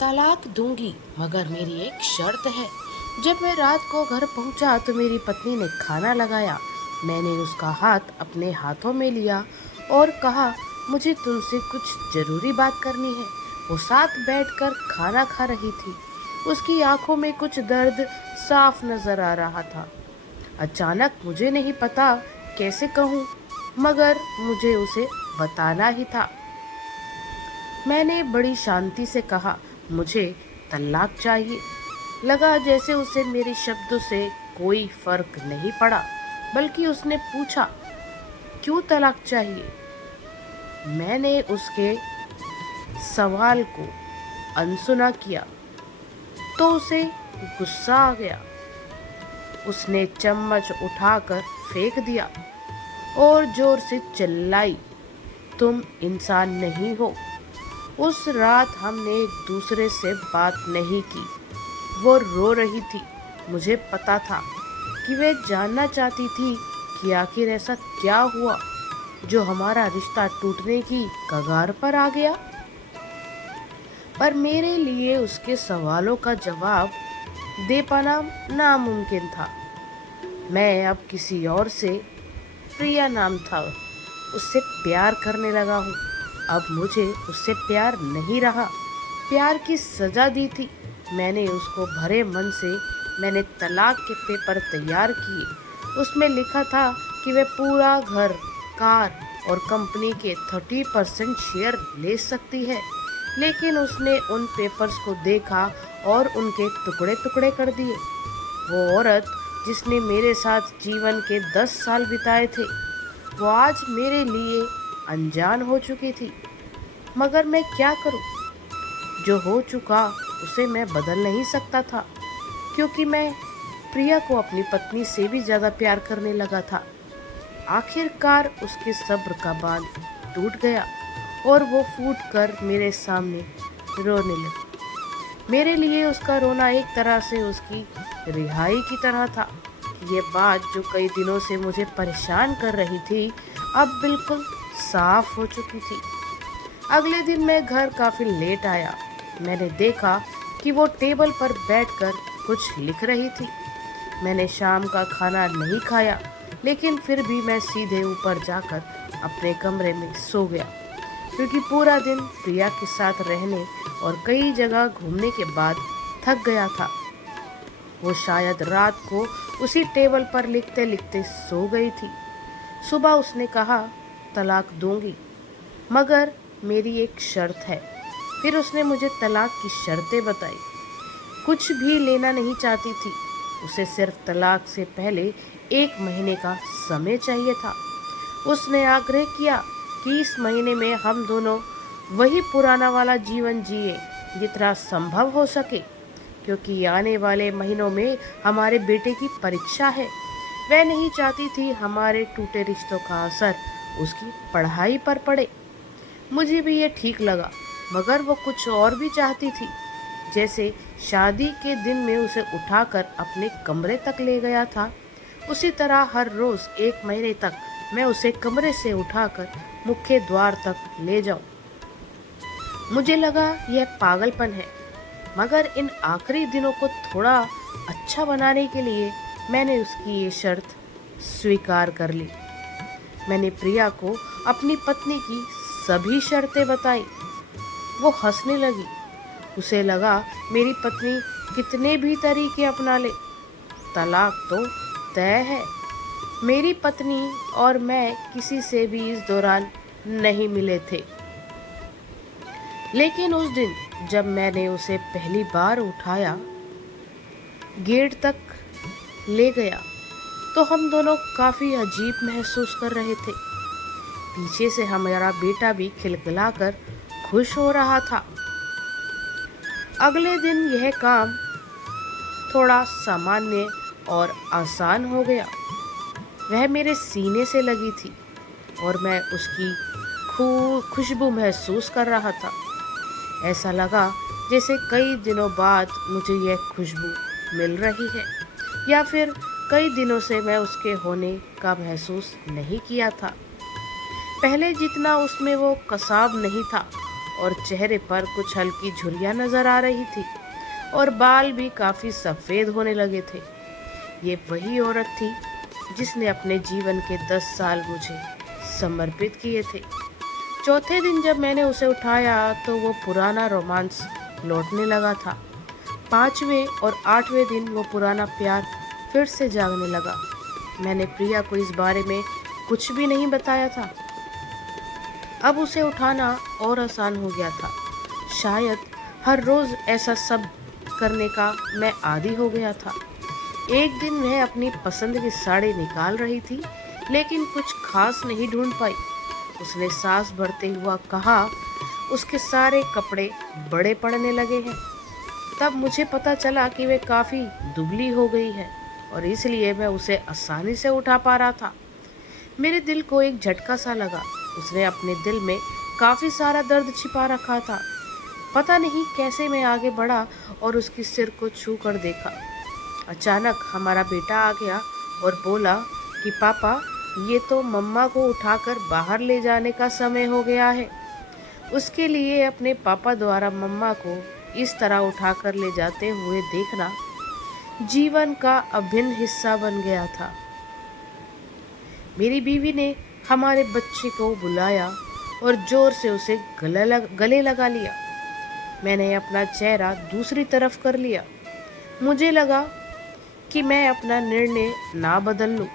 तलाक दूंगी मगर मेरी एक शर्त है। जब मैं रात को घर पहुंचा तो मेरी पत्नी ने खाना लगाया। मैंने उसका हाथ अपने हाथों में लिया और कहा, मुझे तुमसे कुछ जरूरी बात करनी है। वो साथ बैठकर खाना खा रही थी। उसकी आंखों में कुछ दर्द साफ नजर आ रहा था। अचानक मुझे नहीं पता कैसे कहूँ, मगर मुझे उसे बताना ही था। मैंने बड़ी शांति से कहा, मुझे तलाक चाहिए। लगा जैसे उसे मेरे शब्दों से कोई फर्क नहीं पड़ा, बल्कि उसने पूछा, क्यों तलाक चाहिए? मैंने उसके सवाल को अनसुना किया तो उसे गुस्सा आ गया। उसने चम्मच उठाकर फेंक दिया और जोर से चिल्लाई, तुम इंसान नहीं हो। उस रात हमने एक दूसरे से बात नहीं की। वो रो रही थी। मुझे पता था कि वे जानना चाहती थी कि आखिर ऐसा क्या हुआ जो हमारा रिश्ता टूटने की कगार पर आ गया। पर मेरे लिए उसके सवालों का जवाब दे पाना नामुमकिन था। मैं अब किसी और से, प्रिया नाम था, उससे प्यार करने लगा हूँ। अब मुझे उससे प्यार नहीं रहा। प्यार की सजा दी थी। मैंने उसको भरे मन से मैंने तलाक के पेपर तैयार किए। उसमें लिखा था कि वह पूरा घर, कार और कंपनी के 30% शेयर ले सकती है। लेकिन उसने उन पेपर्स को देखा और उनके टुकड़े टुकड़े कर दिए। वो औरत जिसने मेरे साथ जीवन के 10 साल बिताए थे, वो आज मेरे लिए अनजान हो चुकी थी। मगर मैं क्या करूं? जो हो चुका उसे मैं बदल नहीं सकता था, क्योंकि मैं प्रिया को अपनी पत्नी से भी ज्यादा प्यार करने लगा था। आखिरकार उसके सब्र का बांध टूट गया और वो फूट कर मेरे सामने रोने लगी। मेरे लिए उसका रोना एक तरह से उसकी रिहाई की तरह था। ये बात जो कई दिनों से मुझे परेशान कर रही थी, अब बिल्कुल साफ हो चुकी थी। अगले दिन मैं घर काफी लेट आया। मैंने देखा कि वो टेबल पर बैठकर कुछ लिख रही थी। मैंने शाम का खाना नहीं खाया, लेकिन फिर भी मैं सीधे ऊपर जाकर अपने कमरे में सो गया, क्योंकि पूरा दिन प्रिया के साथ रहने और कई जगह घूमने के बाद थक गया था। वो शायद रात को उसी टेबल पर लिखते लिखते सो गई थी। सुबह उसने कहा, तलाक दूंगी मगर मेरी एक शर्त है। फिर उसने मुझे तलाक की शर्तें बताई। कुछ भी लेना नहीं चाहती थी। उसे सिर्फ तलाक से पहले 1 महीने का समय चाहिए था। उसने आग्रह किया कि इस महीने में हम दोनों वही पुराना वाला जीवन जिए जितना संभव हो सके, क्योंकि आने वाले महीनों में हमारे बेटे की परीक्षा है। वह नहीं चाहती थी हमारे टूटे रिश्तों का असर उसकी पढ़ाई पर पड़े। मुझे भी ये ठीक लगा, मगर वो कुछ और भी चाहती थी। जैसे शादी के दिन में उसे उठाकर अपने कमरे तक ले गया था, उसी तरह हर रोज 1 महीने तक मैं उसे कमरे से उठाकर मुख्य द्वार तक ले जाऊं। मुझे लगा यह पागलपन है, मगर इन आखिरी दिनों को थोड़ा अच्छा बनाने के लिए मैंने उसकी ये शर्त स्वीकार कर ली। मैंने प्रिया को अपनी पत्नी की सभी शर्तें बताई। वो हंसने लगी। उसे लगा मेरी पत्नी कितने भी तरीके अपना ले, तलाक तो तय है। मेरी पत्नी और मैं किसी से भी इस दौरान नहीं मिले थे। लेकिन उस दिन जब मैंने उसे पहली बार उठाया, गेट तक ले गया, तो हम दोनों काफी अजीब महसूस कर रहे थे। पीछे से हमारा बेटा भी खिलखिलाकर खुश हो रहा था। अगले दिन यह काम थोड़ा सामान्य और आसान हो गया। वह मेरे सीने से लगी थी और मैं उसकी खुशबू महसूस कर रहा था। ऐसा लगा जैसे कई दिनों बाद मुझे यह खुशबू मिल रही है, या फिर कई दिनों से मैं उसके होने का महसूस नहीं किया था। पहले जितना उसमें वो कसाव नहीं था, और चेहरे पर कुछ हल्की झुर्रियाँ नजर आ रही थी और बाल भी काफी सफेद होने लगे थे। ये वही औरत थी जिसने अपने जीवन के 10 साल मुझे समर्पित किए थे। चौथे दिन जब मैंने उसे उठाया तो वो पुराना रोमांस लौटने लगा था। 5वें और 8वें दिन वो पुराना प्यार फिर से जागने लगा। मैंने प्रिया को इस बारे में कुछ भी नहीं बताया था। अब उसे उठाना और आसान हो गया था। शायद हर रोज ऐसा सब करने का मैं आदी हो गया था। एक दिन वह अपनी पसंद की साड़ी निकाल रही थी, लेकिन कुछ खास नहीं ढूंढ पाई। उसने सांस भरते हुआ कहा, उसके सारे कपड़े बड़े पड़ने लगे हैं। तब मुझे पता चला कि वे काफ़ी दुबली हो गई है और इसलिए मैं उसे आसानी से उठा पा रहा था। मेरे दिल को एक झटका सा लगा। उसने अपने दिल में काफ़ी सारा दर्द छिपा रखा था। पता नहीं कैसे मैं आगे बढ़ा और उसकी सिर को छू कर देखा। अचानक हमारा बेटा आ गया और बोला कि पापा, ये तो मम्मा को उठाकर बाहर ले जाने का समय हो गया है। उसके लिए अपने पापा द्वारा मम्मा को इस तरह उठाकर ले जाते हुए देखना जीवन का अभिन्न हिस्सा बन गया था। मेरी बीवी ने हमारे बच्चे को बुलाया और जोर से उसे गले लगा लिया। मैंने अपना चेहरा दूसरी तरफ कर लिया। मुझे लगा कि मैं अपना निर्णय ना बदल लूं।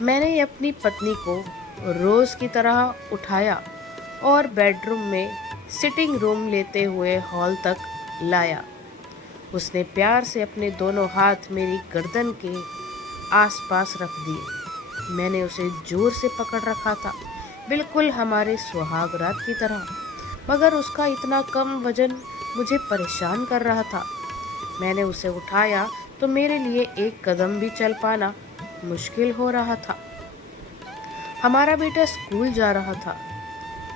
मैंने अपनी पत्नी को रोज की तरह उठाया और बेडरूम में सिटिंग रूम लेते हुए हॉल तक लाया। उसने प्यार से अपने दोनों हाथ मेरी गर्दन के आसपास रख दिए। मैंने उसे जोर से पकड़ रखा था, बिल्कुल हमारे सुहाग रात की तरह, मगर उसका इतना कम वजन मुझे परेशान कर रहा था। मैंने उसे उठाया तो मेरे लिए एक कदम भी चल पाना मुश्किल हो रहा था। हमारा बेटा स्कूल जा रहा था।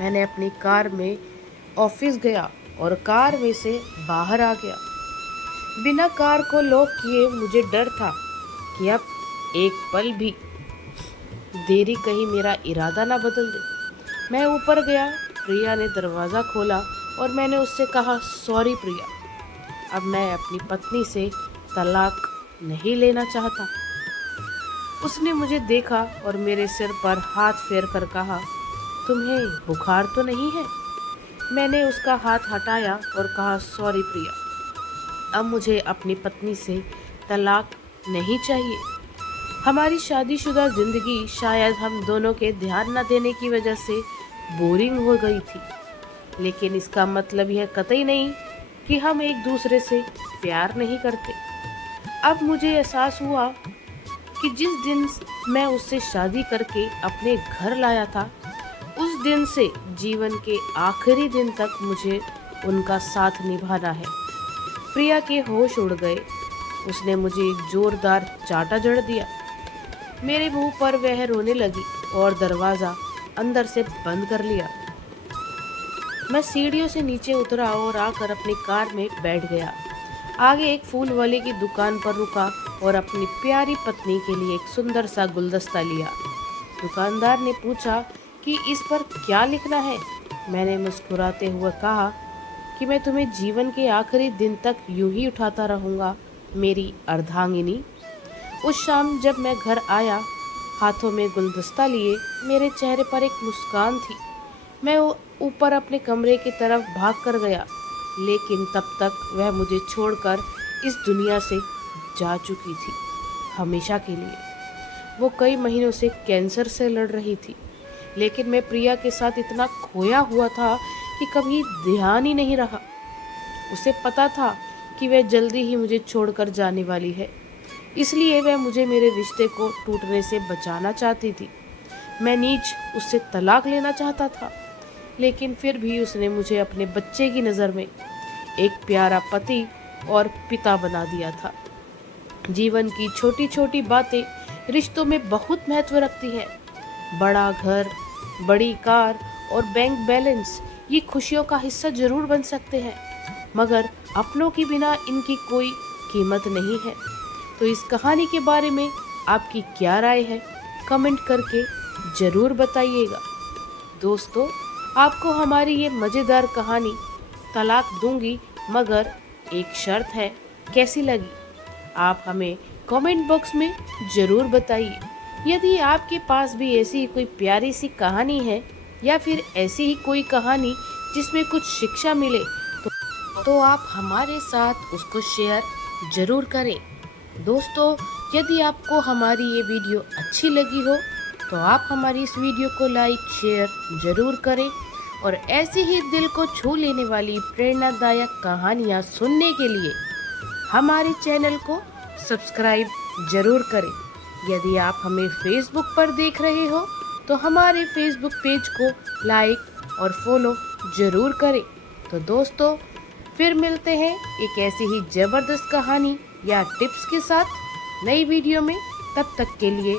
मैंने अपनी कार में ऑफिस गया और कार में से बाहर आ गया। बिना कार को लॉक किए मुझे डर था कि अब एक पल भी देरी कहीं मेरा इरादा ना बदल दे। मैं ऊपर गया। प्रिया ने दरवाज़ा खोला और मैंने उससे कहा, सॉरी प्रिया, अब मैं अपनी पत्नी से तलाक नहीं लेना चाहता। उसने मुझे देखा और मेरे सिर पर हाथ फेर कर कहा, तुम्हें बुखार तो नहीं है? मैंने उसका हाथ हटाया और कहा, सॉरी प्रिया, अब मुझे अपनी पत्नी से तलाक नहीं चाहिए। हमारी शादीशुदा जिंदगी शायद हम दोनों के ध्यान न देने की वजह से बोरिंग हो गई थी, लेकिन इसका मतलब यह कतई नहीं कि हम एक दूसरे से प्यार नहीं करते। अब मुझे एहसास हुआ कि जिस दिन मैं उससे शादी करके अपने घर लाया था, उस दिन से जीवन के आखिरी दिन तक मुझे उनका साथ निभाना है। प्रिया के होश उड़ गए। उसने मुझे एक जोरदार चांटा जड़ दिया। मेरे मुंह पर वह रोने लगी और दरवाज़ा अंदर से बंद कर लिया। मैं सीढ़ियों से नीचे उतरा और आकर अपनी कार में बैठ गया। आगे एक फूल वाले की दुकान पर रुका और अपनी प्यारी पत्नी के लिए एक सुंदर सा गुलदस्ता लिया। दुकानदार ने पूछा कि इस पर क्या लिखना है। मैंने मुस्कुराते हुए कहा कि मैं तुम्हें जीवन के आखिरी दिन तक यूं ही उठाता रहूँगा, मेरी अर्धांगिनी। उस शाम जब मैं घर आया, हाथों में गुलदस्ता लिए, मेरे चेहरे पर एक मुस्कान थी। मैं ऊपर अपने कमरे की तरफ भाग कर गया, लेकिन तब तक वह मुझे छोड़कर इस दुनिया से जा चुकी थी, हमेशा के लिए। वो कई महीनों से कैंसर से लड़ रही थी, लेकिन मैं प्रिया के साथ इतना खोया हुआ था कि कभी ध्यान ही नहीं रहा। उसे पता था कि वह जल्दी ही मुझे छोड़कर जाने वाली है, इसलिए वह मुझे मेरे रिश्ते को टूटने से बचाना चाहती थी। मैं नीच उससे तलाक लेना चाहता था, लेकिन फिर भी उसने मुझे अपने बच्चे की नज़र में एक प्यारा पति और पिता बना दिया था। जीवन की छोटी छोटी बातें रिश्तों में बहुत महत्व रखती हैं। बड़ा घर, बड़ी कार और बैंक बैलेंस ये खुशियों का हिस्सा जरूर बन सकते हैं, मगर अपनों के बिना इनकी कोई कीमत नहीं है। तो इस कहानी के बारे में आपकी क्या राय है, कमेंट करके ज़रूर बताइएगा। दोस्तों, आपको हमारी ये मज़ेदार कहानी तलाक दूंगी मगर एक शर्त है कैसी लगी? आप हमें कमेंट बॉक्स में ज़रूर बताइए। यदि आपके पास भी ऐसी कोई प्यारी सी कहानी है या फिर ऐसी ही कोई कहानी जिसमें कुछ शिक्षा मिले तो आप हमारे साथ उसको शेयर ज़रूर करें। दोस्तों, यदि आपको हमारी ये वीडियो अच्छी लगी हो तो आप हमारी इस वीडियो को लाइक शेयर ज़रूर करें और ऐसी ही दिल को छू लेने वाली प्रेरणादायक कहानियाँ सुनने के लिए हमारे चैनल को सब्सक्राइब ज़रूर करें। यदि आप हमें फेसबुक पर देख रहे हो तो हमारे फेसबुक पेज को लाइक और फॉलो ज़रूर करें। तो दोस्तों, फिर मिलते हैं एक ऐसी ही ज़बरदस्त कहानी या टिप्स के साथ नई वीडियो में। तब तक के लिए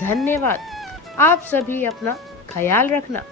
धन्यवाद। आप सभी अपना ख्याल रखना।